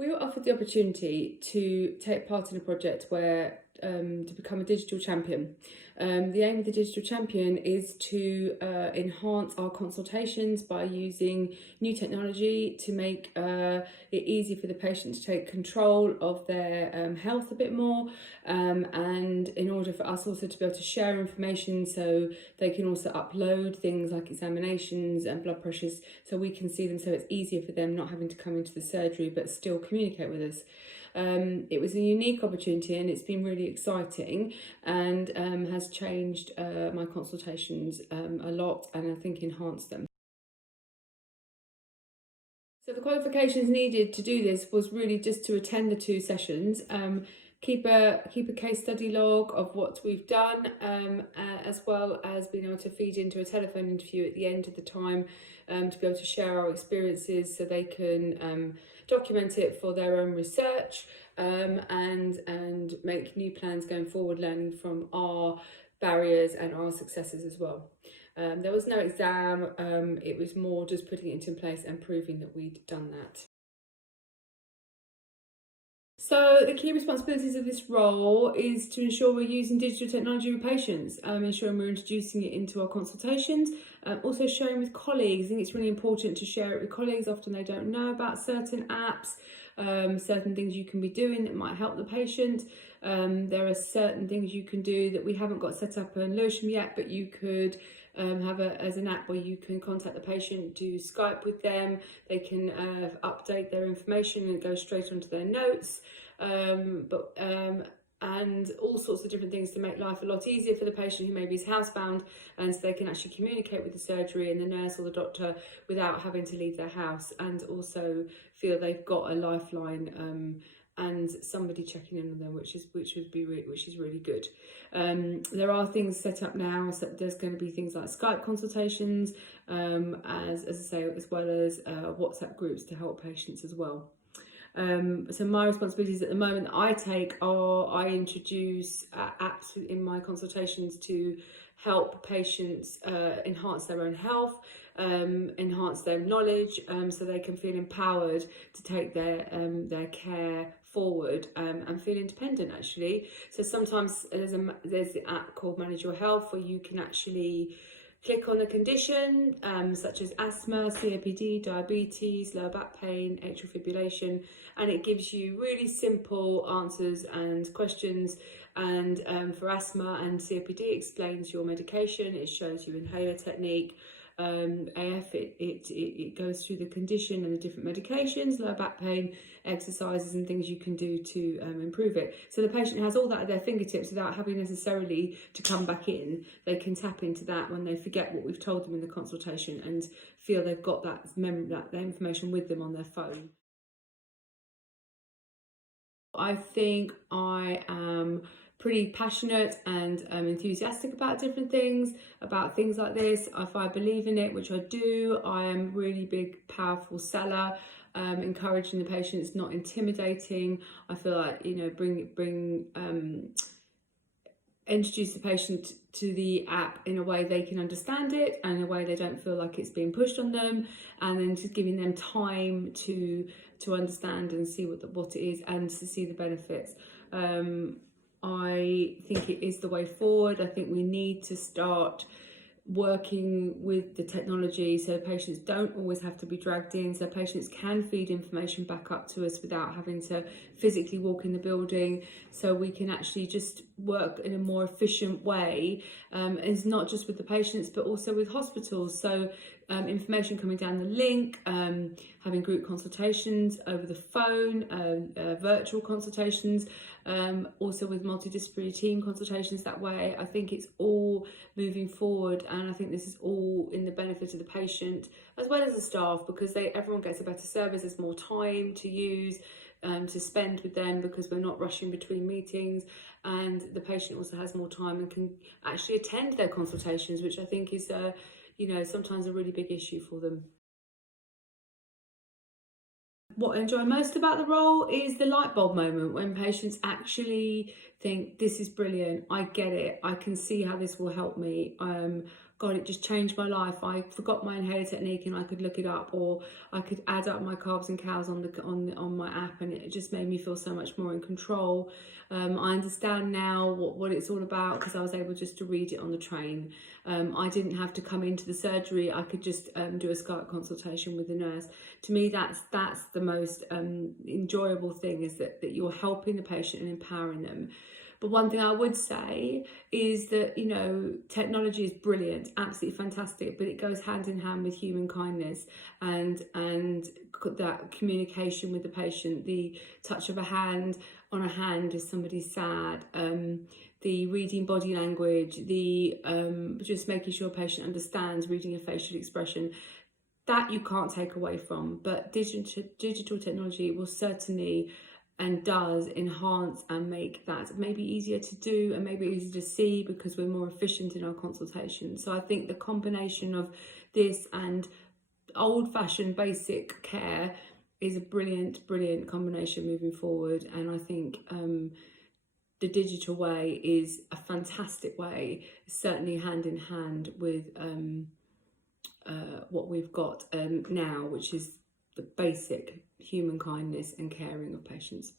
We were offered the opportunity to take part in a project where to become a digital champion. The aim of the digital champion is to enhance our consultations by using new technology to make it easier for the patient to take control of their health a bit more, and in order for us also to be able to share information so they can also upload things like examinations and blood pressures so we can see them, so it's easier for them not having to come into the surgery but still communicate with us. It was a unique opportunity and it's been really exciting and has changed my consultations a lot, and I think enhanced them. So the qualifications needed to do this was really just to attend the 2 sessions, keep a case study log of what we've done, as well as being able to feed into a telephone interview at the end of the time, to be able to share our experiences so they can document it for their own research, and make new plans going forward, learning from our barriers and our successes as well. There was no exam, it was more just putting it into place and proving that we'd done that. So the key responsibilities of this role is to ensure we're using digital technology with patients, ensuring we're introducing it into our consultations, also sharing with colleagues. I think it's really important to share it with colleagues. Often they don't know about certain apps, certain things you can be doing that might help the patient. There are certain things you can do that we haven't got set up in Lewisham yet, but you could have as an app where you can contact the patient, do Skype with them, they can update their information and go straight onto their notes, and all sorts of different things to make life a lot easier for the patient who maybe is housebound, and so they can actually communicate with the surgery and the nurse or the doctor without having to leave their house, and also feel they've got a lifeline and somebody checking in on them, which is really good. There are things set up now, so there's going to be things like Skype consultations, as I say, as well as WhatsApp groups to help patients as well. So my responsibilities at the moment that I take are I introduce apps in my consultations to help patients enhance their own health, enhance their knowledge, so they can feel empowered to take their care forward, and feel independent actually. So sometimes there's the app called Manage Your Health, where you can actually click on a condition such as asthma, COPD, diabetes, lower back pain, atrial fibrillation, and it gives you really simple answers and questions. And for asthma and COPD, it explains your medication, it shows you inhaler technique. AF, it goes through the condition and the different medications, lower back pain, exercises and things you can do to improve it. So the patient has all that at their fingertips without having necessarily to come back in. They can tap into that when they forget what we've told them in the consultation and feel they've got that information with them on their phone. I think I am pretty passionate and enthusiastic about different things, about things like this. If I believe in it, which I do, I am a really big, powerful seller, encouraging the patients, not intimidating. I feel like, you know, introduce the patient to the app in a way they can understand it and in a way they don't feel like it's being pushed on them, and then just giving them time to understand and see what it is and to see the benefits. I think it is the way forward. I think we need to start working with the technology so patients don't always have to be dragged in, so patients can feed information back up to us without having to physically walk in the building, so we can actually just work in a more efficient way. It's not just with the patients but also with hospitals, so information coming down the link, having group consultations over the phone, virtual consultations, also with multidisciplinary team consultations that way. I think it's all moving forward, and I think this is all in the benefit of the patient as well as the staff, because everyone gets a better service. There's more time to use, to spend with them, because we're not rushing between meetings, and the patient also has more time and can actually attend their consultations, which I think is sometimes a really big issue for them. What I enjoy most about the role is the light bulb moment when patients actually think, this is brilliant, I get it, I can see how this will help me. God, it just changed my life. I forgot my inhaler technique and I could look it up, or I could add up my carbs and calories on my app, and it just made me feel so much more in control. I understand now what it's all about because I was able just to read it on the train. I didn't have to come into the surgery. I could just do a Skype consultation with the nurse. To me, that's the most enjoyable thing, is that you're helping the patient and empowering them. But one thing I would say is that, you know, technology is brilliant, absolutely fantastic, but it goes hand in hand with human kindness and that communication with the patient, the touch of a hand on a hand if somebody's sad, the reading body language, the just making sure a patient understands, reading a facial expression. That you can't take away from, but digital technology will certainly and does enhance and make that maybe easier to do and maybe easier to see, because we're more efficient in our consultation. So I think the combination of this and old-fashioned basic care is a brilliant combination moving forward. And I think the digital way is a fantastic way, certainly hand in hand with what we've got now, which is the basic human kindness and caring of patients.